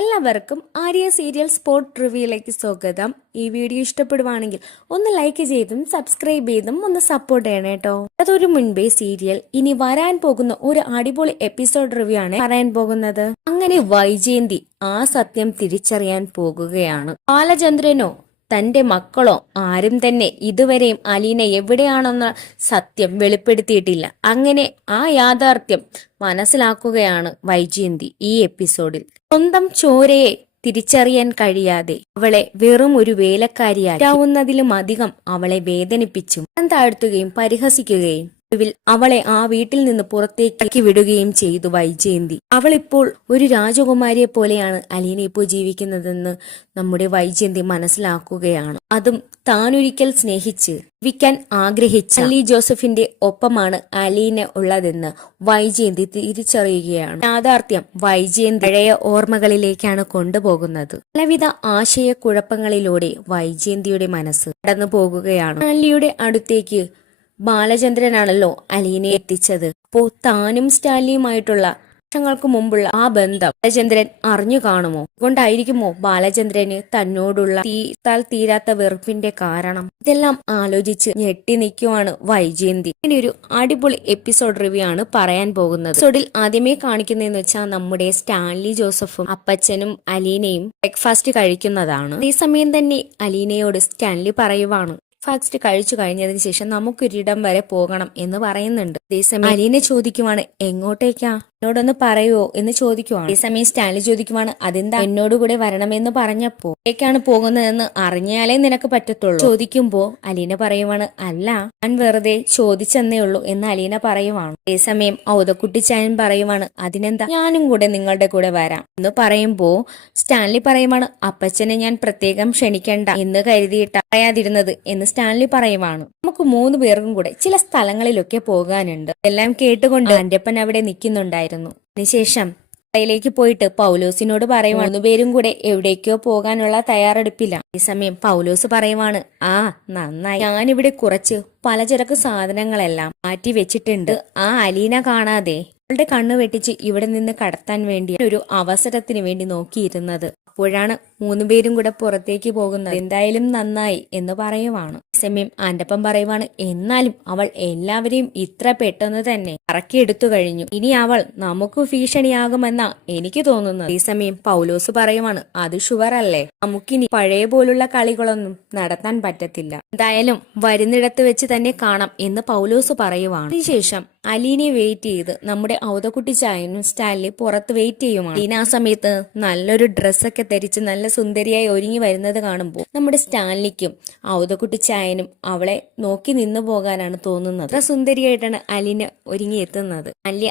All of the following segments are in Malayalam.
എല്ലാവർക്കും ആര്യ സീരിയൽ സ്പോട്ട് റിവ്യൂയിലേക്ക് സ്വാഗതം. ഈ വീഡിയോ ഇഷ്ടപ്പെടുവാണെങ്കിൽ ഒന്ന് ലൈക്ക് ചെയ്തും സബ്സ്ക്രൈബ് ചെയ്തും ഒന്ന് സപ്പോർട്ട് ചെയ്യണം കേട്ടോ. അതൊരു മുൻപേ സീരിയൽ ഇനി വരാൻ പോകുന്ന ഒരു അടിപൊളി എപ്പിസോഡ് റിവ്യൂ ആണ് പറയാൻ പോകുന്നത്. അങ്ങനെ വൈജയന്തി ആ സത്യം തിരിച്ചറിയാൻ പോകുകയാണ്. ബാലചന്ദ്രനോ തന്റെ മക്കളോ ആരും തന്നെ ഇതുവരെയും അലീന എവിടെയാണെന്ന സത്യം വെളിപ്പെടുത്തിയിട്ടില്ല. അങ്ങനെ ആ യാഥാർത്ഥ്യം മനസ്സിലാക്കുകയാണ് വൈജയന്തി ഈ എപ്പിസോഡിൽ. സ്വന്തം ചോരയെ തിരിച്ചറിയാൻ കഴിയാതെ അവളെ വെറും ഒരു വേലക്കാരിയാവുന്നതിലും അധികം അവളെ വേദനിപ്പിച്ചും താഴ്ത്തുകയും പരിഹസിക്കുകയും അവളെ ആ വീട്ടിൽ നിന്ന് പുറത്തേക്ക് വിടുകയും ചെയ്തു വൈജയന്തി. അവളിപ്പോൾ ഒരു രാജകുമാരിയെ പോലെയാണ് അലീന ഇപ്പോൾ ജീവിക്കുന്നതെന്ന് നമ്മുടെ വൈജയന്തി മനസ്സിലാക്കുകയാണ്. അതും താനൊരിക്കൽ സ്നേഹിച്ച് ജീവിക്കാൻ ആഗ്രഹിച്ച അലി ജോസഫിന്റെ ഒപ്പമാണ് അലീന ഉള്ളതെന്ന് വൈജയന്തി തിരിച്ചറിയുകയാണ്. യാഥാർത്ഥ്യം വൈജയന്തി പഴയ ഓർമ്മകളിലേക്കാണ് കൊണ്ടുപോകുന്നത്. പലവിധ ആശയക്കുഴപ്പങ്ങളിലൂടെ വൈജയന്തിയുടെ മനസ്സ് കടന്നു പോകുകയാണ്. അലിയുടെ അടുത്തേക്ക് ബാലചന്ദ്രനാണല്ലോ അലീനയെ എത്തിച്ചത്. അപ്പോ താനും സ്റ്റാലിയുമായിട്ടുള്ള വർഷങ്ങൾക്ക് മുമ്പുള്ള ആ ബന്ധം ബാലചന്ദ്രൻ അറിഞ്ഞു കാണുമോ? അതുകൊണ്ടായിരിക്കുമോ ബാലചന്ദ്രന് തന്നോടുള്ള തീരാത്ത വെറുപ്പിന്റെ കാരണം? ഇതെല്ലാം ആലോചിച്ച് ഞെട്ടി നിൽക്കുവാണ് വൈജയന്തി. ഇനി ഒരു അടിപൊളി എപ്പിസോഡ് റിവ്യൂ ആണ് പറയാൻ പോകുന്നത്. എപ്പിസോഡിൽ ആദ്യമേ കാണിക്കുന്നതെന്ന് വെച്ചാൽ നമ്മുടെ സ്റ്റാൻലി ജോസഫും അപ്പച്ചനും അലീനയും ബ്രേക്ക്ഫാസ്റ്റ് കഴിക്കുന്നതാണ്. അതേസമയം തന്നെ അലീനയോട് സ്റ്റാൻലി പറയുവാണ്, ബ്രേക്ക്ഫാസ്റ്റ് കഴിച്ചു കഴിഞ്ഞതിന് ശേഷം നമുക്കൊരിടം വരെ പോകണം എന്ന് പറയുന്നുണ്ട്. അതേസമയം അലീന ചോദിക്കുവാണ്, എങ്ങോട്ടേക്കാ, എന്നോടൊന്ന് പറയുവോ എന്ന് ചോദിക്കുവാണ്. അതേസമയം സ്റ്റാൻലി ചോദിക്കുവാണ്, അതെന്താ, എന്നോടുകൂടെ വരണമെന്ന് പറഞ്ഞപ്പോ ഏക്കാണ് പോകുന്നതെന്ന് അറിഞ്ഞാലേ നിനക്ക് പറ്റത്തുള്ളൂ. ചോദിക്കുമ്പോ അലീന പറയുവാണ്, അല്ല ഞാൻ വെറുതെ ചോദിച്ചെന്നേ ഉള്ളൂ എന്ന് അലീന പറയുവാണ്. അതേസമയം ഔതക്കുട്ടിച്ചായൻ പറയുവാണ്, അതിനെന്താ, ഞാനും കൂടെ നിങ്ങളുടെ കൂടെ വരാം എന്ന് പറയുമ്പോ സ്റ്റാൻലി പറയുവാണ്, അപ്പച്ചനെ ഞാൻ പ്രത്യേകം ക്ഷണിക്കണ്ട എന്ന് കരുതിയിട്ട പറയാതിരുന്നത് എന്ന് സ്റ്റാൻലി പറയുവാണ്. നമുക്ക് 3 പേർക്കും കൂടെ ചില സ്ഥലങ്ങളിലൊക്കെ പോകാനുണ്ട്. എല്ലാം കേട്ടുകൊണ്ട് അന്റപ്പൻ അവിടെ നിൽക്കുന്നുണ്ടായിരുന്നു. അതിനുശേഷം കടയിലേക്ക് പോയിട്ട് പൗലോസിനോട് പറയുവാണ് 3 പേരും കൂടെ എവിടേക്കോ പോകാനുള്ള തയ്യാറെടുപ്പില്ല. ഈ സമയം പൗലോസ് പറയുവാണ്, ആ നന്നായി, ഞാനിവിടെ കുറച്ച് പലചരക്ക് സാധനങ്ങളെല്ലാം മാറ്റി വെച്ചിട്ടുണ്ട്. ആ അലീന കാണാതെ അവളുടെ കണ്ണു വെട്ടിച്ച് ഇവിടെ നിന്ന് കടത്താൻ വേണ്ടി ഒരു അവസരത്തിന് വേണ്ടി നോക്കിയിരുന്നത്. അപ്പോഴാണ് 3 പേരും കൂടെ പുറത്തേക്ക് പോകുന്നത്. എന്തായാലും നന്നായി എന്ന് പറയുവാണ്. സമയം ആന്റപ്പൻ പറയുവാണ്, എന്നാലും അവൾ എല്ലാവരെയും ഇത്ര പെട്ടെന്ന് തന്നെ ഇറക്കിയെടുത്തു കഴിഞ്ഞു. ഇനി അവൾ നമുക്ക് ഭീഷണിയാകുമെന്നാ എനിക്ക് തോന്നുന്നത്. ഈ സമയം പൗലോസ് പറയുവാണ്, അത് ഷുവർ അല്ലേ, നമുക്കിനി പഴയ പോലുള്ള കളികളൊന്നും നടത്താൻ പറ്റത്തില്ല. എന്തായാലും വരുന്നിടത്ത് വെച്ച് തന്നെ കാണാം എന്ന് പൗലോസ് പറയുവാണ്. അതിനുശേഷം അലീനയെ വെയിറ്റ് ചെയ്ത് നമ്മുടെ ഔതക്കുട്ടി ചായനും സ്റ്റാൻലി പുറത്ത് വെയിറ്റ് ചെയ്യുമാണ്. അലീന ആ സമയത്ത് നല്ലൊരു ഡ്രസ്സൊക്കെ ധരിച്ച് നല്ല സുന്ദരിയായി ഒരുങ്ങി വരുന്നത് കാണുമ്പോൾ നമ്മുടെ സ്റ്റാൻലിക്കും ഔതക്കുട്ടി ചായനും അവളെ നോക്കി നിന്നു പോകാനാണ് തോന്നുന്നത്. അത്ര സുന്ദരിയായിട്ടാണ് അലീന ഒരുങ്ങി എത്തുന്നത്.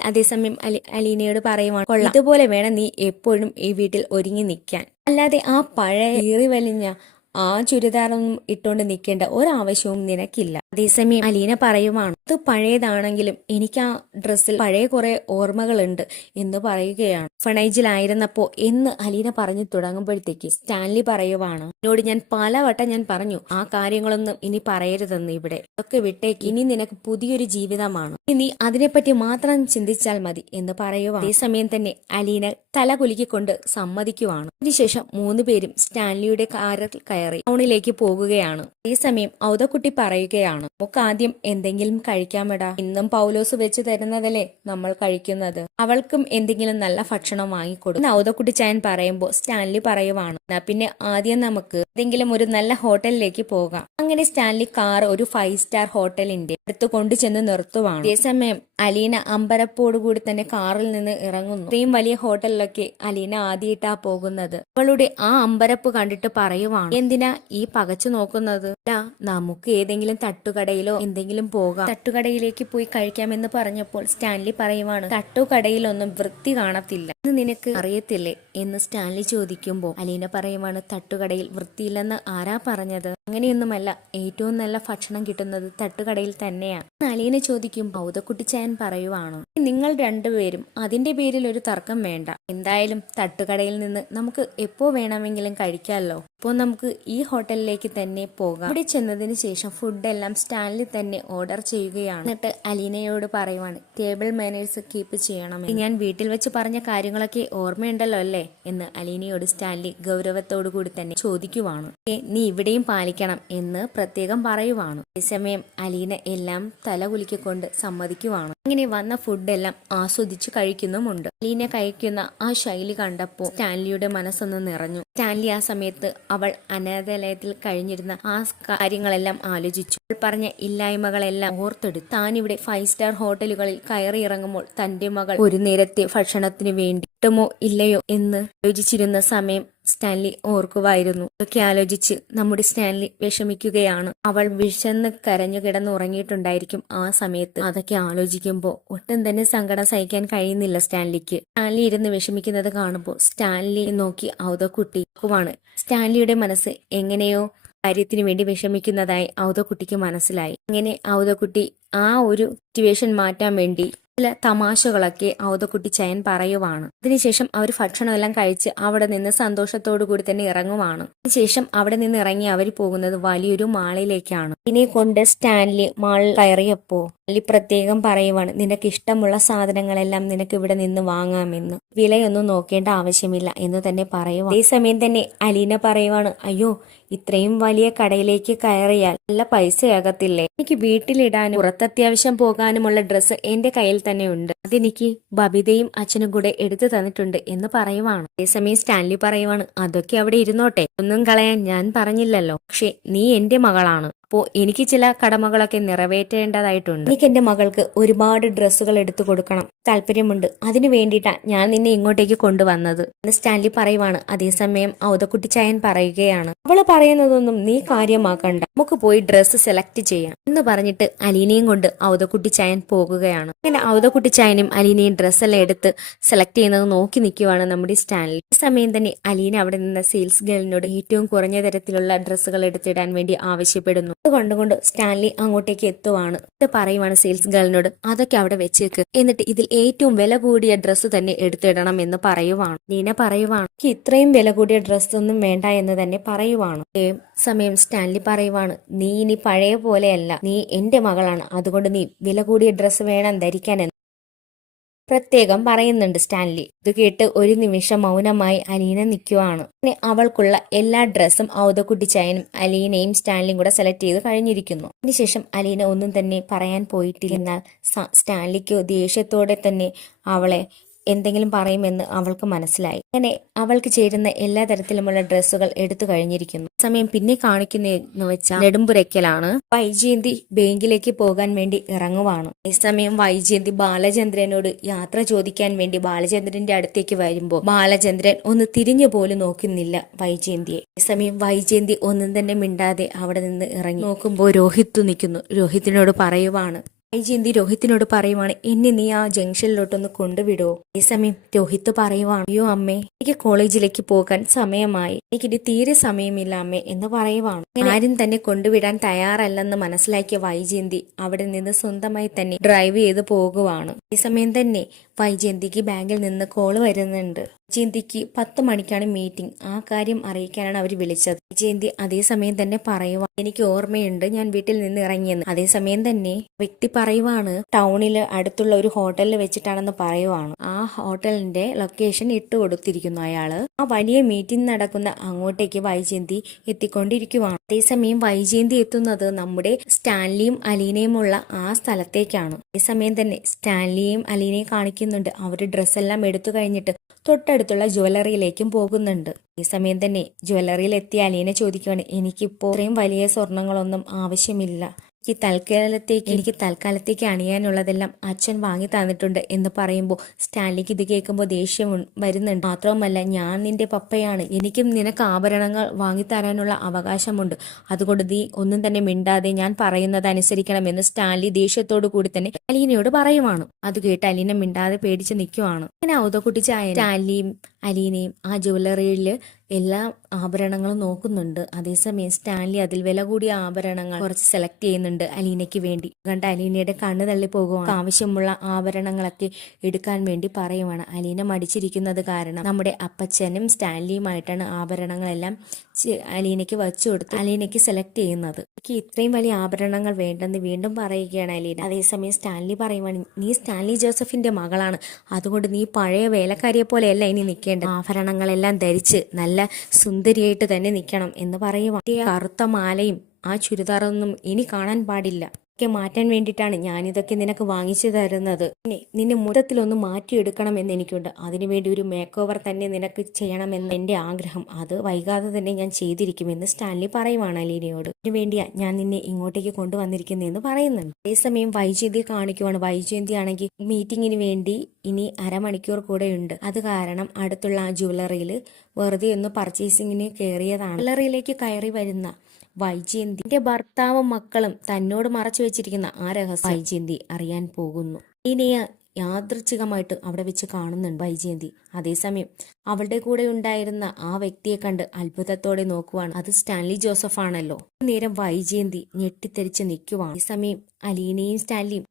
അതേസമയം അലീനയോട് പറയുവാണ്, കൊള്ളാം, ഇതുപോലെ വേണം നീ എപ്പോഴും ഈ വീട്ടിൽ ഒരുങ്ങി നിൽക്കാൻ, അല്ലാതെ ആ പഴയ കീറി വലിഞ്ഞ ആ ചുരിദാറൊന്നും ഇട്ടോണ്ട് നിൽക്കേണ്ട ഒരാവശ്യവും നിനക്കില്ല. അതേസമയം അലീന പറയുവാണ്, ഇത് പഴയതാണെങ്കിലും എനിക്ക് ആ ഡ്രസ്സിൽ പഴയ കുറെ ഓർമ്മകളുണ്ട് എന്ന് പറയുകയാണ്. ഫണൈജിലായിരുന്നപ്പോ എന്ന് അലീന പറഞ്ഞു തുടങ്ങുമ്പോഴത്തേക്ക് സ്റ്റാൻലി പറയുവാണ്, എന്നോട് ഞാൻ പലവട്ടം ഞാൻ പറഞ്ഞു ആ കാര്യങ്ങളൊന്നും ഇനി പറയരുതെന്ന്, ഇവിടെ ഒക്കെ വിട്ടേക്ക്, ഇനി നിനക്ക് പുതിയൊരു ജീവിതമാണ്, നീ അതിനെപ്പറ്റി മാത്രം ചിന്തിച്ചാൽ മതി എന്ന് പറയുവാണ്. അതേസമയം തന്നെ അലീന തല കുലുക്കിക്കൊണ്ട് സമ്മതിക്കുവാണ്. അതിനുശേഷം 3 പേരും സ്റ്റാൻലിയുടെ കാറിൽ കയറി ടൗണിലേക്ക് പോകുകയാണ്. ഈ സമയം ഔതക്കുട്ടി പറയുകയാണ്, നമുക്ക് ആദ്യം എന്തെങ്കിലും കഴിക്കാമെടാ, ഇന്നും പൗലോസ് വെച്ച് തരുന്നതല്ലേ നമ്മൾ കഴിക്കുന്നത്, അവൾക്കും എന്തെങ്കിലും നല്ല ഭക്ഷണം വാങ്ങിക്കൊടുക്കും. ഔതക്കുട്ടി ചായൻ പറയുമ്പോൾ സ്റ്റാൻലി പറയുവാണ്, പിന്നെ ആദ്യം നമുക്ക് എന്തെങ്കിലും ഒരു നല്ല ഹോട്ടലിലേക്ക് പോകാം. അങ്ങനെ സ്റ്റാൻലി കാർ ഒരു 5 സ്റ്റാർ ഹോട്ടലിന്റെ അടുത്ത് കൊണ്ടുചെന്ന് നിർത്തുവാണ്. അതേസമയം അലീന അമ്പരപ്പോടുകൂടി തന്നെ കാറിൽ നിന്ന് ഇറങ്ങുന്നു. ഇത്രയും വലിയ ഹോട്ടലിലൊക്കെ അലീന ആദ്യമായിട്ടാ പോകുന്നത്. അവളുടെ ആ അമ്പരപ്പ് കണ്ടിട്ട് പറയുവാണ്, എന്തിനാ ഈ പകച്ചു നോക്കുന്നത്, നമുക്ക് ഏതെങ്കിലും തട്ടുകടയിലോ എന്തെങ്കിലും പോകാം, തട്ടുകടയിലേക്ക് പോയി കഴിക്കാമെന്ന് പറഞ്ഞപ്പോൾ സ്റ്റാൻലി പറയുവാണ്, തട്ടുകടയിലൊന്നും വൃത്തി കാണത്തില്ല, ഇത് നിനക്ക് അറിയത്തില്ലേ എന്ന് സ്റ്റാൻലി ചോദിക്കുമ്പോൾ അലീന പറയുവാണ്, തട്ടുകടയിൽ വൃത്തിയില്ലെന്ന് ആരാ പറഞ്ഞത്, അങ്ങനെയൊന്നുമല്ല, ഏറ്റവും നല്ല ഭക്ഷണം കിട്ടുന്നത് തട്ടുകടയിൽ തന്നെയാ. അലീന ചോദിക്കും. ഔതക്കുട്ടിച്ചായൻ പറയുവാണ്, നിങ്ങൾ 2 പേരും അതിന്റെ പേരിൽ ഒരു തർക്കം വേണ്ട, എന്തായാലും തട്ടുകടയിൽ നിന്ന് നമുക്ക് എപ്പോ വേണമെങ്കിലും കഴിക്കാമല്ലോ, ഇപ്പോൾ നമുക്ക് ഈ ഹോട്ടലിലേക്ക് തന്നെ പോകാം. ഇവിടെ ചെന്നതിന് ശേഷം ഫുഡെല്ലാം സ്റ്റാൻലി തന്നെ ഓർഡർ ചെയ്യുകയാണ്. എന്നിട്ട് അലീനയോട് പറയുവാണ്, ടേബിൾ മാനേഴ്സ് കീപ്പ് ചെയ്യണം. ഞാൻ വീട്ടിൽ വെച്ച് പറഞ്ഞ കാര്യങ്ങളൊക്കെ ഓർമ്മയുണ്ടല്ലോ അല്ലേ എന്ന് അലീനയോട് സ്റ്റാൻലി ഗൗരവത്തോടു കൂടി തന്നെ ചോദിക്കുവാണ്. നീ ഇവിടെയും പാലിക്കണം എന്ന് പ്രത്യേകം പറയുവാണ്. അതേസമയം അലീന എല്ലാം തല കുലുക്കിക്കൊണ്ട് സമ്മതിക്കുവാണ്. അങ്ങനെ വന്ന ഫുഡെല്ലാം ആസ്വദിച്ച് കഴിക്കുന്നുമുണ്ട്. അലീന കഴിക്കുന്ന ആ ശൈലി കണ്ടപ്പോൾ സ്റ്റാൻലിയുടെ മനസ്സൊന്ന് നിറഞ്ഞു. സ്റ്റാൻലി ആ സമയത്ത് അവൾ അനാഥാലയത്തിൽ കഴിഞ്ഞിരുന്ന ആ കാര്യങ്ങളെല്ലാം ആലോചിച്ചു. അവൾ പറഞ്ഞ ഇല്ലായ്മകളെല്ലാം ഓർത്തെടുത്തു. താനിവിടെ 5 സ്റ്റാർ ഹോട്ടലുകളിൽ കയറി ഇറങ്ങുമ്പോൾ തന്റെ മകൾ ഒരു നേരത്തെ ഭക്ഷണത്തിന് വേണ്ടി കിട്ടുമോ ഇല്ലയോ എന്ന് ആലോചിച്ചിരുന്ന സമയം സ്റ്റാൻലി ഓർക്കുമായിരുന്നു. ഇതൊക്കെ ആലോചിച്ച് നമ്മുടെ സ്റ്റാൻലി വിഷമിക്കുകയാണ്. അവൾ വിശന്ന് കരഞ്ഞു കിടന്ന് ഉറങ്ങിയിട്ടുണ്ടായിരിക്കും ആ സമയത്ത്. അതൊക്കെ ആലോചിക്കുമ്പോൾ ഒട്ടും തന്നെ സങ്കടം സഹിക്കാൻ കഴിയുന്നില്ല സ്റ്റാൻലിക്ക്. സ്റ്റാൻലി ഇരുന്ന് വിഷമിക്കുന്നത് കാണുമ്പോൾ സ്റ്റാൻലി നോക്കി ഔദക്കുട്ടിക്കുമാണ്. സ്റ്റാൻലിയുടെ മനസ്സ് എങ്ങനെയോ കാര്യത്തിന് വേണ്ടി വിഷമിക്കുന്നതായി ഔദക്കുട്ടിക്ക് മനസ്സിലായി. അങ്ങനെ ഔദക്കുട്ടി ആ ഒരു സിറ്റുവേഷൻ മാറ്റാൻ വേണ്ടി ചില തമാശകളൊക്കെ ഔദക്കുട്ടി ചയൻ പറയുവാണ്. അതിനുശേഷം അവർ ഭക്ഷണമെല്ലാം കഴിച്ച് അവിടെ നിന്ന് സന്തോഷത്തോടു കൂടി തന്നെ ഇറങ്ങുവാണ്. അതിനുശേഷം അവിടെ നിന്ന് ഇറങ്ങി അവർ പോകുന്നത് വലിയൊരു മാളിലേക്കാണ്. ഇതിനെ കൊണ്ട് സ്റ്റാൻലി മാളിൽ കയറിയപ്പോ സ്റ്റാൻലി പ്രത്യേകം പറയുവാണ്, നിനക്ക് ഇഷ്ടമുള്ള സാധനങ്ങളെല്ലാം നിനക്ക് ഇവിടെ നിന്ന് വാങ്ങാമെന്ന്, വിലയൊന്നും നോക്കേണ്ട ആവശ്യമില്ല എന്ന് തന്നെ പറയുവാണ്. അതേസമയം തന്നെ അലീന പറയുവാണ്, അയ്യോ ഇത്രയും വലിയ കടയിലേക്ക് കയറിയാൽ നല്ല പൈസയാകത്തില്ലേ? എനിക്ക് വീട്ടിലിടാനും പുറത്തത്യാവശ്യം പോകാനുമുള്ള ഡ്രസ്സ് എന്റെ കയ്യിൽ തന്നെ ഉണ്ട്. അതെനിക്ക് ബബിതയും അച്ഛനും കൂടെ എടുത്തു തന്നിട്ടുണ്ട് എന്ന് പറയുവാണ്. അതേസമയം സ്റ്റാൻലി പറയുവാണ്, അതൊക്കെ അവിടെ ഇരുന്നോട്ടെ, ഒന്നും കളയാൻ ഞാൻ പറഞ്ഞില്ലല്ലോ. പക്ഷെ നീ എന്റെ മകളാണ്. അപ്പോൾ എനിക്ക് ചില കടമകളൊക്കെ നിറവേറ്റേണ്ടതായിട്ടുണ്ട്. എനിക്ക് എന്റെ മകൾക്ക് ഒരുപാട് ഡ്രസ്സുകൾ എടുത്തു കൊടുക്കണം, താല്പര്യമുണ്ട്. അതിനു വേണ്ടിയിട്ടാണ് ഞാൻ നിന്നെ ഇങ്ങോട്ടേക്ക് കൊണ്ടുവന്നത് എന്ന് സ്റ്റാൻലി പറയുവാണ്. അതേസമയം ഔദക്കുട്ടി ചായൻ പറയുകയാണ്, അവള് പറയുന്നതൊന്നും നീ കാര്യമാക്കണ്ട, നമുക്ക് പോയി ഡ്രസ്സ് സെലക്ട് ചെയ്യാം എന്ന് പറഞ്ഞിട്ട് അലീനയും കൊണ്ട് ഔദക്കുട്ടി ചായൻ പോകുകയാണ്. അങ്ങനെ ഔദക്കുട്ടി ചായനും അലീനയും ഡ്രസ്സെല്ലാം എടുത്ത് സെലക്ട് ചെയ്യുന്നത് നോക്കി നിൽക്കുവാണ് നമ്മുടെ സ്റ്റാൻലി. ഈ സമയം തന്നെ അലീന അവിടെ നിന്ന് സെയിൽസ് ഗേളിനോട് ഏറ്റവും കുറഞ്ഞ തരത്തിലുള്ള ഡ്രസ്സുകൾ എടുത്തിടാൻ വേണ്ടി ആവശ്യപ്പെടുന്നു. അത് കണ്ടുകൊണ്ട് സ്റ്റാൻലി അങ്ങോട്ടേക്ക് എത്തുവാണ്. ഇത് പറയുവാണ് സെയിൽസ് ഗേളിനോട്, അതൊക്കെ അവിടെ വെച്ചേക്ക്, എന്നിട്ട് ഇതിൽ ഏറ്റവും വില കൂടിയ ഡ്രസ്സ് തന്നെ എടുത്തിടണം എന്ന് പറയുവാണ്. നീന പറയുവാണ്, എനിക്ക് ഇത്രയും വില കൂടിയ ഡ്രസ്സ് ഒന്നും വേണ്ട എന്ന് തന്നെ പറയുവാണ്. സമയം സ്റ്റാൻലി പറയുവാണ്, നീ ഇനി പഴയ പോലെയല്ല, നീ എന്റെ മകളാണ്, അതുകൊണ്ട് നീ വില കൂടിയ ഡ്രസ്സ് വേണം ധരിക്കാൻ എന്ന് പ്രത്യേകം പറയുന്നുണ്ട് സ്റ്റാൻലി. ഇത് കേട്ട് ഒരു നിമിഷം മൗനമായി അലീന നിൽക്കുവാണ്. പിന്നെ അവൾക്കുള്ള എല്ലാ ഡ്രസ്സും ഔദക്കുട്ടി ചായനും അലീനയും സ്റ്റാൻലിയും കൂടെ സെലക്ട് ചെയ്ത് കഴിഞ്ഞിരിക്കുന്നു. അതിനുശേഷം അലീന ഒന്നും തന്നെ പറയാൻ പോയിട്ടില്ല. എന്നാൽ സ്റ്റാൻലിക്ക് ദേഷ്യത്തോടെ തന്നെ അവളെ എന്തെങ്കിലും പറയുമെന്ന് അവൾക്ക് മനസ്സിലായി. അങ്ങനെ അവൾക്ക് ചേരുന്ന എല്ലാ തരത്തിലുമുള്ള ഡ്രസ്സുകൾ എടുത്തു കഴിഞ്ഞിരിക്കുന്നു. സമയം പിന്നെ കാണിക്കുന്നതെന്ന് വെച്ചാൽ നെടുമ്പുരയ്ക്കലാണ്. വൈജയന്തി ബാങ്കിലേക്ക് പോകാൻ വേണ്ടി ഇറങ്ങുവാണ്. ഈ സമയം വൈജയന്തി ബാലചന്ദ്രനോട് യാത്ര ചോദിക്കാൻ വേണ്ടി ബാലചന്ദ്രന്റെ അടുത്തേക്ക് വരുമ്പോൾ ബാലചന്ദ്രൻ ഒന്ന് തിരിഞ്ഞു പോലും നോക്കുന്നില്ല വൈജയന്തിയെ. ഈ സമയം വൈജയന്തി ഒന്നും തന്നെ മിണ്ടാതെ അവിടെ നിന്ന് ഇറങ്ങി നോക്കുമ്പോൾ രോഹിത് നിൽക്കുന്നു. രോഹിത്തിനോട് പറയുവാണ്, വൈജയന്തി രോഹിത്തിനോട് പറയുവാണ്, എന്നെ നീ ആ ജംഗ്ഷനിലോട്ടൊന്ന് കൊണ്ടുവിടുവോ? ഈ സമയം രോഹിത് പറയുവാണ്, അയ്യോ അമ്മേ, എനിക്ക് കോളേജിലേക്ക് പോകാൻ സമയമായി, എനിക്കിത് തീരെ സമയമില്ല അമ്മേ എന്ന് പറയുവാണ്. ആരും തന്നെ കൊണ്ടുവിടാൻ തയ്യാറല്ലെന്ന് മനസ്സിലാക്കിയ വൈജയന്തി അവിടെ നിന്ന് സ്വന്തമായി തന്നെ ഡ്രൈവ് ചെയ്ത് പോകുവാണ്. ഈ സമയം തന്നെ വൈജയന്തിക്ക് ബാങ്കിൽ നിന്ന് കോള് വരുന്നുണ്ട്. വൈജയന്തിക്ക് 10 മണിക്കാണ് മീറ്റിംഗ്. ആ കാര്യം അറിയിക്കാനാണ് അവർ വിളിച്ചത്. വൈജയന്തി അതേസമയം തന്നെ പറയുവാ, എനിക്ക് ഓർമ്മയുണ്ട് ഞാൻ വീട്ടിൽ നിന്ന് ഇറങ്ങിയെന്ന്. അതേസമയം തന്നെ വ്യക്തി പറയുവാണ്, ടൗണില് അടുത്തുള്ള ഒരു ഹോട്ടലിൽ വെച്ചിട്ടാണെന്ന് പറയുവാണ്. ആ ഹോട്ടലിന്റെ ലൊക്കേഷൻ ഇട്ട് കൊടുത്തിരിക്കുന്നു അയാള്. ആ വലിയ മീറ്റിംഗ് നടക്കുന്ന അങ്ങോട്ടേക്ക് വൈജയന്തി എത്തിക്കൊണ്ടിരിക്കുവാണ്. അതേസമയം വൈജയന്തി എത്തുന്നത് നമ്മുടെ സ്റ്റാൻലിയും അലീനയുമുള്ള ആ സ്ഥലത്തേക്കാണ്. അതേസമയം തന്നെ സ്റ്റാൻലിയും അലീനയും കാണിക്കുന്നുണ്ട്. അവര് ഡ്രസ്സെല്ലാം എടുത്തു കഴിഞ്ഞിട്ട് തൊട്ടടുത്തുള്ള ജ്വല്ലറിയിലേക്കും പോകുന്നുണ്ട്. ഈ സമയം തന്നെ ജ്വല്ലറിയിൽ എത്തിയ അലീന ചോദിക്കുവാണ്, എനിക്കിപ്പോ ഇത്രയും വലിയ സ്വർണങ്ങളൊന്നും ആവശ്യമില്ല, എനിക്ക് തൽക്കാലത്തേക്ക് അണിയാനുള്ളതെല്ലാം അച്ഛൻ വാങ്ങി തന്നിട്ടുണ്ട് എന്ന് പറയുമ്പോൾ സ്റ്റാൻലിക്ക് ഇത് കേൾക്കുമ്പോൾ ദേഷ്യം വരുന്നുണ്ട്. മാത്രവുമല്ല, ഞാൻ നിന്റെ പപ്പയാണ്, എനിക്കും നിനക്ക് ആഭരണങ്ങൾ വാങ്ങിത്തരാനുള്ള അവകാശമുണ്ട്, അതുകൊണ്ട് നീ ഒന്നും തന്നെ മിണ്ടാതെ ഞാൻ പറയുന്നത് അനുസരിക്കണമെന്ന് സ്റ്റാൻലി ദേഷ്യത്തോടു കൂടി തന്നെ അലീനയോട് പറയുവാണ്. അത് കേട്ട് അലീന മിണ്ടാതെ പേടിച്ച് നിൽക്കുവാണ്. അങ്ങനെ ഔദക്കുട്ടി ചായ സ്റ്റാൻലിയും അലീനയും ആ ജ്വല്ലറിയിൽ എല്ലാ ആഭരണങ്ങളും നോക്കുന്നുണ്ട്. അതേസമയം സ്റ്റാൻലി അതിൽ വില കൂടിയ ആഭരണങ്ങൾ കുറച്ച് സെലക്ട് ചെയ്യുന്നുണ്ട് അലീനയ്ക്ക് വേണ്ടി. കണ്ട അലീനയുടെ കണ്ണ് തള്ളി പോകുവാണ്. ആവശ്യമുള്ള ആഭരണങ്ങളൊക്കെ എടുക്കാൻ വേണ്ടി പറയുവാണ്. അലീന മടിച്ചിരിക്കുന്നത് കാരണം നമ്മുടെ അപ്പച്ചനും സ്റ്റാൻലിയുമായിട്ടാണ് ആഭരണങ്ങളെല്ലാം അലീനയ്ക്ക് വച്ചു കൊടുത്ത് അലീനയ്ക്ക് സെലക്ട് ചെയ്യുന്നത്. എനിക്ക് ഇത്രയും വലിയ ആഭരണങ്ങൾ വേണ്ടെന്ന് വീണ്ടും പറയുകയാണ് അലീന. അതേസമയം സ്റ്റാൻലി പറയുവാണ്, നീ സ്റ്റാൻലി ജോസഫിന്റെ മകളാണ്, അതുകൊണ്ട് നീ പഴയ വേലക്കാരിയെ പോലെയല്ല ഇനി നിൽക്കേണ്ടത്, ആഭരണങ്ങളെല്ലാം ധരിച്ച് നല്ല സുന്ദരിയായിട്ട് തന്നെ നിൽക്കണം എന്ന് പറയുവാണ്. കറുത്ത മാലയും ആ ചുരിദാറൊന്നും ഇനി കാണാൻ പാടില്ല, മാറ്റാൻ വേണ്ടിയിട്ടാണ് ഞാനിതൊക്കെ നിനക്ക് വാങ്ങിച്ചു തരുന്നത്. നിന്നെ മുഖത്തിലൊന്ന് മാറ്റിയെടുക്കണമെന്ന് എനിക്കുണ്ട്, അതിനുവേണ്ടി ഒരു മേക്ക് ഓവർ തന്നെ നിനക്ക് ചെയ്യണമെന്ന് എൻ്റെ ആഗ്രഹം, അത് വൈകാതെ തന്നെ ഞാൻ ചെയ്തിരിക്കുമെന്ന് സ്റ്റാൻലി പറയുവാണ് അലീനയോട്. അതിനുവേണ്ടിയാ ഞാൻ നിന്നെ ഇങ്ങോട്ടേക്ക് കൊണ്ടുവന്നിരിക്കുന്നതെന്ന് പറയുന്നുണ്ട്. അതേസമയം വൈജയന്തി കാണിക്കുവാണ്. വൈജയന്തി ആണെങ്കിൽ മീറ്റിങ്ങിന് വേണ്ടി ഇനി അരമണിക്കൂർ കൂടെ ഉണ്ട്, അത് കാരണം അടുത്തുള്ള ആ ജ്വല്ലറിയിൽ വെറുതെ ഒന്ന് പർച്ചേസിങ്ങിന് കയറിയതാണ്. ജ്വല്ലറിയിലേക്ക് കയറി വരുന്ന വൈജയന്തിന്റെ ഭർത്താവും മക്കളും തന്നോട് മറച്ചു വെച്ചിരിക്കുന്ന ആ രഹസ്യം വൈജയന്തി അറിയാൻ പോകുന്നു. ഇനിയെ യാദൃച്ഛികമായിട്ട് അവിടെ വെച്ച് കാണുന്നുണ്ട് വൈജയന്തി. അതേസമയം അവളുടെ കൂടെ ഉണ്ടായിരുന്ന ആ വ്യക്തിയെ കണ്ട് അത്ഭുതത്തോടെ നോക്കുവാണ്. അത് സ്റ്റാൻലി ജോസഫ് ആണല്ലോ. നേരം വൈജയന്തി ഞെട്ടിത്തെറിച്ച് നിൽക്കുവാണ്. അതേസമയം അലീനയും സ്റ്റാൻലിയും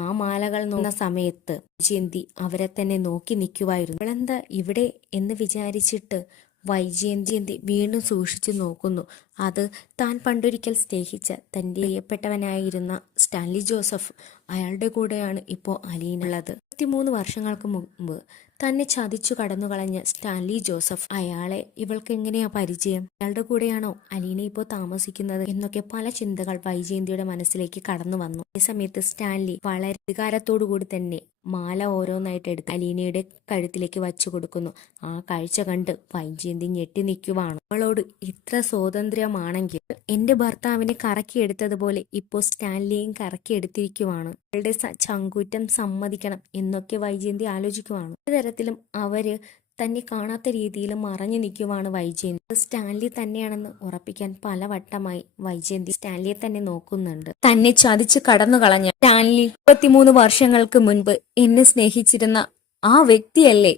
ആ മാലകൾ നോക്കുന്ന സമയത്ത് വൈജയന്തി അവരെ തന്നെ നോക്കി നിൽക്കുവായിരുന്നു. അവളെന്താ ഇവിടെ എന്ന് വിചാരിച്ചിട്ട് വൈജയന്തി വീണ്ടും സൂക്ഷിച്ചു നോക്കുന്നു. അത് താൻ പണ്ടൊരിക്കൽ സ്നേഹിച്ച തൻ്റെ പ്രിയപ്പെട്ടവനായിരുന്ന സ്റ്റാൻലി ജോസഫ്, അയാളുടെ കൂടെയാണ് ഇപ്പോൾ അലീന ഉള്ളത്. 23 വർഷങ്ങൾക്ക് മുമ്പ് തന്നെ ചതിച്ചു കടന്നുകളഞ്ഞ സ്റ്റാൻലി ജോസഫ്, അയാളെ ഇവൾക്ക് എങ്ങനെയാ പരിചയം? അയാളുടെ കൂടെയാണോ അലീന ഇപ്പോൾ താമസിക്കുന്നത് എന്നൊക്കെ പല ചിന്തകൾ വൈജയന്തിയുടെ മനസ്സിലേക്ക് കടന്നു വന്നു. ഈ സമയത്ത് സ്റ്റാൻലി വളരെ അധികാരത്തോടു കൂടി തന്നെ മാല ഓരോന്നായിട്ട് എടുത്ത് അലീനയുടെ കഴുത്തിലേക്ക് വച്ചു കൊടുക്കുന്നു. ആ കാഴ്ച കണ്ട് വൈജയന്തി ഞെട്ടി നിൽക്കുവാണ്. അവളോട് ഇത്ര സ്വാതന്ത്ര്യമാണെങ്കിൽ എന്റെ ഭർത്താവിനെ കറക്കിയെടുത്തതുപോലെ ഇപ്പോൾ സ്റ്റാൻലിയും കറക്കിയെടുത്തിരിക്കുവാണ്, അവളുടെ ചങ്കൂറ്റം സമ്മതിക്കണം എന്നൊക്കെ വൈജയന്തി ആലോചിക്കുവാണ്. ഒരു തരത്തിലും അവര് തന്നെ കാണാത്ത രീതിയിൽ മറഞ്ഞു നിൽക്കുവാണ് വൈജയന്തി. സ്റ്റാൻലി തന്നെയാണെന്ന് ഉറപ്പിക്കാൻ പലവട്ടമായി വൈജയന്തി സ്റ്റാൻലിയെ തന്നെ നോക്കുന്നുണ്ട്. തന്നെ ചതിച്ച് കടന്നു കളഞ്ഞ സ്റ്റാൻലി 23 വർഷങ്ങൾക്ക് മുൻപ് എന്നെ സ്നേഹിച്ചിരുന്ന ആ വ്യക്തിയല്ലേ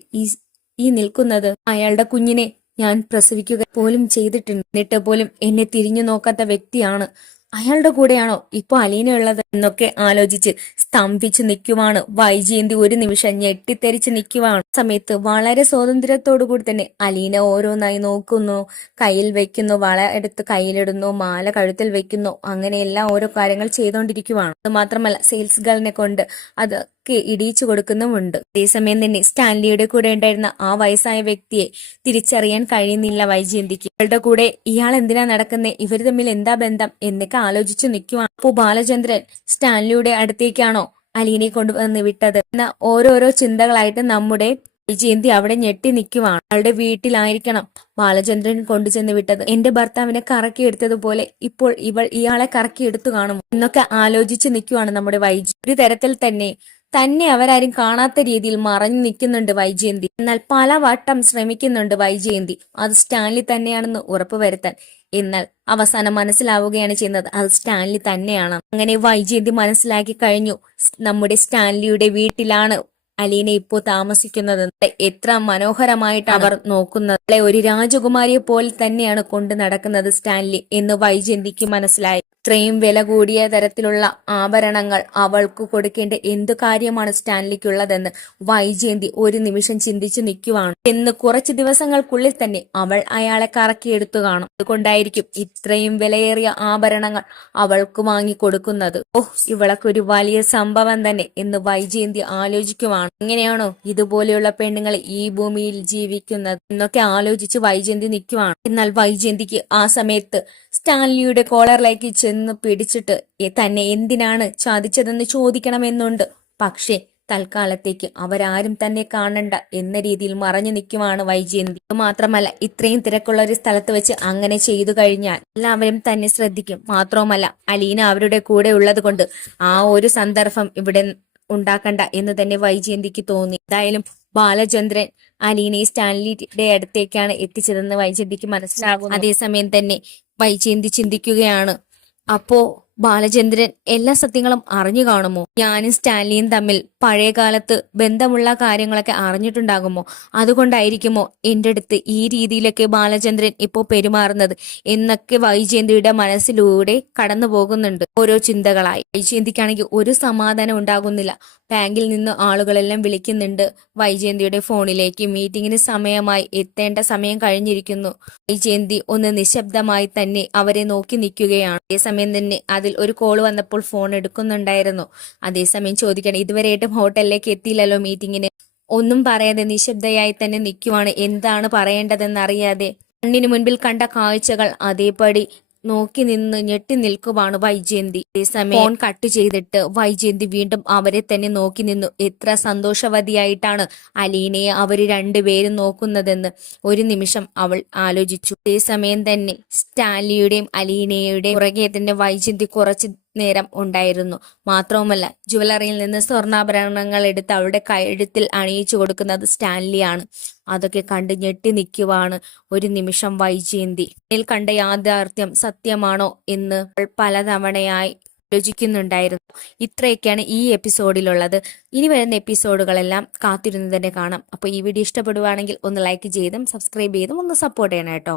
ഈ നിൽക്കുന്നത്? അയാളുടെ കുഞ്ഞിനെ ഞാൻ പ്രസവിക്കുക പോലും ചെയ്തിട്ടുണ്ട്, എന്നിട്ട് പോലും എന്നെ തിരിഞ്ഞു നോക്കാത്ത വ്യക്തിയാണ്. അയാളുടെ കൂടെയാണോ ഇപ്പൊ അലീന ഉള്ളത് എന്നൊക്കെ ആലോചിച്ച് സ്തംഭിച്ചു നിൽക്കുവാണ് വൈജയന്തി. ഒരു നിമിഷം ഞെട്ടിത്തെറിച്ച് നിൽക്കുവാണ്. സമയത്ത് വളരെ സ്വാതന്ത്ര്യത്തോടു കൂടി തന്നെ അലീന ഓരോന്നായി നോക്കുന്നു, കയ്യിൽ വെക്കുന്നു, വള എടുത്ത് കയ്യിലിടുന്നു, മാല കഴുത്തിൽ വെക്കുന്നു, അങ്ങനെയെല്ലാം ഓരോ കാര്യങ്ങൾ ചെയ്തുകൊണ്ടിരിക്കുവാണ്. അത് മാത്രമല്ല സെയിൽസ് ഗേളിനെ കൊണ്ട് അതൊക്കെ ഇടിയിച്ചു കൊടുക്കുന്നുമുണ്ട്. അതേസമയം തന്നെ സ്റ്റാൻലിയുടെ കൂടെ ഉണ്ടായിരുന്ന ആ വയസ്സായ വ്യക്തിയെ തിരിച്ചറിയാൻ കഴിയുന്നില്ല വൈജയന്തിക്ക്. ഇവരുടെ കൂടെ ഇയാൾ എന്തിനാ നടക്കുന്നത്, ഇവർ തമ്മിൽ എന്താ ബന്ധം എന്നൊക്കെ ആലോചിച്ചു നിൽക്കുവാണ്. അപ്പോ ബാലചന്ദ്രൻ സ്റ്റാൻലിയുടെ അടുത്തേക്കാണോ അലീനയെ കൊണ്ടുവന്ന് വിട്ടത് എന്ന ഓരോരോ ചിന്തകളായിട്ട് നമ്മുടെ വൈജയന്തി അവിടെ ഞെട്ടി നിൽക്കുവാണ്. അവളുടെ വീട്ടിലായിരിക്കണം ബാലചന്ദ്രൻ കൊണ്ടുചെന്ന് വിട്ടത്. എന്റെ ഭർത്താവിനെ കറക്കിയെടുത്തതുപോലെ ഇപ്പോൾ ഇയാളെ കറക്കിയെടുത്തു കാണും എന്നൊക്കെ ആലോചിച്ച് നിൽക്കുവാണ് നമ്മുടെ വൈജയന്തി. ഒരു തരത്തിൽ തന്നെ അവരാരും കാണാത്ത രീതിയിൽ മറഞ്ഞു നിൽക്കുന്നുണ്ട് വൈജയന്തി. എന്നാൽ പല വട്ടം ശ്രമിക്കുന്നുണ്ട് വൈജയന്തി അത് സ്റ്റാൻലി തന്നെയാണെന്ന് ഉറപ്പുവരുത്താൻ. എന്നാൽ അവസാനം മനസ്സിലാവുകയാണ് ചെയ്യുന്നത് അത് സ്റ്റാൻലി തന്നെയാണ്. അങ്ങനെ വൈജയന്തി മനസ്സിലാക്കി കഴിഞ്ഞു, നമ്മുടെ സ്റ്റാൻലിയുടെ വീട്ടിലാണ് അലീന ഇപ്പോൾ താമസിക്കുന്നത്. എത്ര മനോഹരമായിട്ട് അവർ നോക്കുന്നത്, ഒരു രാജകുമാരിയെ പോലെ തന്നെയാണ് കൊണ്ടു നടക്കുന്നത് സ്റ്റാൻലി എന്ന് വൈജയന്തിക്ക് മനസ്സിലായി. ഇത്രയും വില കൂടിയ തരത്തിലുള്ള ആഭരണങ്ങൾ അവൾക്ക് കൊടുക്കേണ്ട എന്തു കാര്യമാണ് സ്റ്റാൻലിക്കുള്ളതെന്ന് വൈജയന്തി ഒരു നിമിഷം ചിന്തിച്ചു നിൽക്കുവാണ്. എന്ന് കുറച്ച് ദിവസങ്ങൾക്കുള്ളിൽ തന്നെ അവൾ അയാളെ കറക്കിയെടുത്തു കാണും. അതുകൊണ്ടായിരിക്കും ഇത്രയും വിലയേറിയ ആഭരണങ്ങൾ അവൾക്ക് വാങ്ങി കൊടുക്കുന്നത്. ഇവളൊക്കൊരു വലിയ സംഭവം തന്നെ എന്ന് വൈജയന്തി ആലോചിക്കുവാണ്. എങ്ങനെയാണോ ഇതുപോലെയുള്ള പെണ്ണുങ്ങൾ ഈ ഭൂമിയിൽ ജീവിക്കുന്നത് എന്നൊക്കെ ആലോചിച്ച് വൈജയന്തി നിൽക്കുവാണ്. എന്നാൽ വൈജയന്തിക്ക് ആ സമയത്ത് സ്റ്റാൻലിയുടെ കോളറിലേക്ക് ചെന്ന് പിടിച്ചിട്ട് തന്നെ എന്തിനാണ് ചതിച്ചതെന്ന് ചോദിക്കണമെന്നുണ്ട്. പക്ഷേ തൽക്കാലത്തേക്ക് അവരാരും തന്നെ കാണണ്ട എന്ന രീതിയിൽ മറഞ്ഞു നിൽക്കുവാണ് വൈജയന്തി. മാത്രമല്ല ഇത്രയും തിരക്കുള്ള ഒരു സ്ഥലത്ത് വെച്ച് അങ്ങനെ ചെയ്തു കഴിഞ്ഞാൽ എല്ലാവരും തന്നെ ശ്രദ്ധിക്കും. മാത്രവുമല്ല അലീന അവരുടെ കൂടെ ഉള്ളത് കൊണ്ട് ആ ഒരു സന്ദർഭം ഇവിടെ ഉണ്ടാക്കണ്ട എന്ന് തന്നെ വൈജയന്തിക്ക് തോന്നി. എന്തായാലും ബാലചന്ദ്രൻ അലീനയെ സ്റ്റാൻലിയുടെ അടുത്തേക്കാണ് എത്തിച്ചതെന്ന് വൈജയന്തിക്ക് മനസ്സിലാകുന്നു. അതേസമയം തന്നെ വൈജയന്തി ചിന്തിക്കുകയാണ്, അപ്പോ ബാലചന്ദ്രൻ എല്ലാ സത്യങ്ങളും അറിഞ്ഞു കാണുമോ? ഞാനും സ്റ്റാൻലിയും തമ്മിൽ പഴയ കാലത്ത് ബന്ധമുള്ള കാര്യങ്ങളൊക്കെ അറിഞ്ഞിട്ടുണ്ടാകുമോ? അതുകൊണ്ടായിരിക്കുമോ എൻ്റെ അടുത്ത് ഈ രീതിയിലൊക്കെ ബാലചന്ദ്രൻ ഇപ്പോൾ പെരുമാറുന്നത് എന്നൊക്കെ വൈജയന്തിയുടെ മനസ്സിലൂടെ കടന്നു പോകുന്നുണ്ട് ഓരോ ചിന്തകളായി. വൈജയന്തിക്കാണെങ്കിൽ ഒരു സമാധാനം ഉണ്ടാകുന്നില്ല. ബാങ്കിൽ നിന്ന് ആളുകളെല്ലാം വിളിക്കുന്നുണ്ട് വൈജയന്തിയുടെ ഫോണിലേക്ക്. മീറ്റിംഗിന് സമയമായി, എത്തേണ്ട സമയം കഴിഞ്ഞിരിക്കുന്നു. വൈജയന്തി ഒന്ന് നിശബ്ദമായി തന്നെ അവരെ നോക്കി നിൽക്കുകയാണ്. അതേസമയം തന്നെ അതിൽ ഒരു കോൾ വന്നപ്പോൾ ഫോൺ എടുക്കുന്നുണ്ടായിരുന്നു. അതേസമയം ചോദിക്കണം, ഇതുവരെയായിട്ടും ഹോട്ടലിലേക്ക് എത്തിയില്ലല്ലോ മീറ്റിംഗിന്. ഒന്നും പറയാതെ നിശബ്ദയായി തന്നെ നിൽക്കുവാണ്. എന്താണ് പറയേണ്ടതെന്നറിയാതെ കണ്ണിന് മുൻപിൽ കണ്ട കാഴ്ചകൾ അതേപടി നോക്കി നിന്ന് ഞെട്ടി നിൽക്കുവാണ് വൈജയന്തി. അതേസമയം ഫോൺ കട്ട് ചെയ്തിട്ട് വൈജയന്തി വീണ്ടും അവരെ തന്നെ നോക്കി നിന്നു. എത്ര സന്തോഷവതിയായിട്ടാണ് അലീനയെ അവര് രണ്ടുപേരും നോക്കുന്നതെന്ന് ഒരു നിമിഷം അവൾ ആലോചിച്ചു. അതേസമയം തന്നെ സ്റ്റാൻലിയുടെയും അലീനയുടെയും പുറകെ തന്നെ വൈജയന്തി കുറച്ച് നേരം ഉണ്ടായിരുന്നു. മാത്രവുമല്ല, ജുവലറിയിൽ നിന്ന് സ്വർണ്ണാഭരണങ്ങൾ എടുത്ത് അവളുടെ കഴുത്തിൽ അണിയിച്ചു കൊടുക്കുന്നത് സ്റ്റാൻലിയാണ്. അതൊക്കെ കണ്ട് ഞെട്ടി നിൽക്കുവാണ് ഒരു നിമിഷം വൈജയന്തി. ഇതിൽ കണ്ട യാഥാർത്ഥ്യം സത്യമാണോ എന്ന് അവൾ പലതവണയായി ആലോചിക്കുന്നുണ്ടായിരുന്നു. ഇത്രയൊക്കെയാണ് ഈ എപ്പിസോഡിലുള്ളത്. ഇനി വരുന്ന എപ്പിസോഡുകളെല്ലാം കാത്തിരുന്ന് തന്നെ കാണാം. അപ്പോൾ ഈ വീഡിയോ ഇഷ്ടപ്പെടുവാണെങ്കിൽ ഒന്ന് ലൈക്ക് ചെയ്തും സബ്സ്ക്രൈബ് ചെയ്തും ഒന്ന് സപ്പോർട്ട് ചെയ്യണം കേട്ടോ.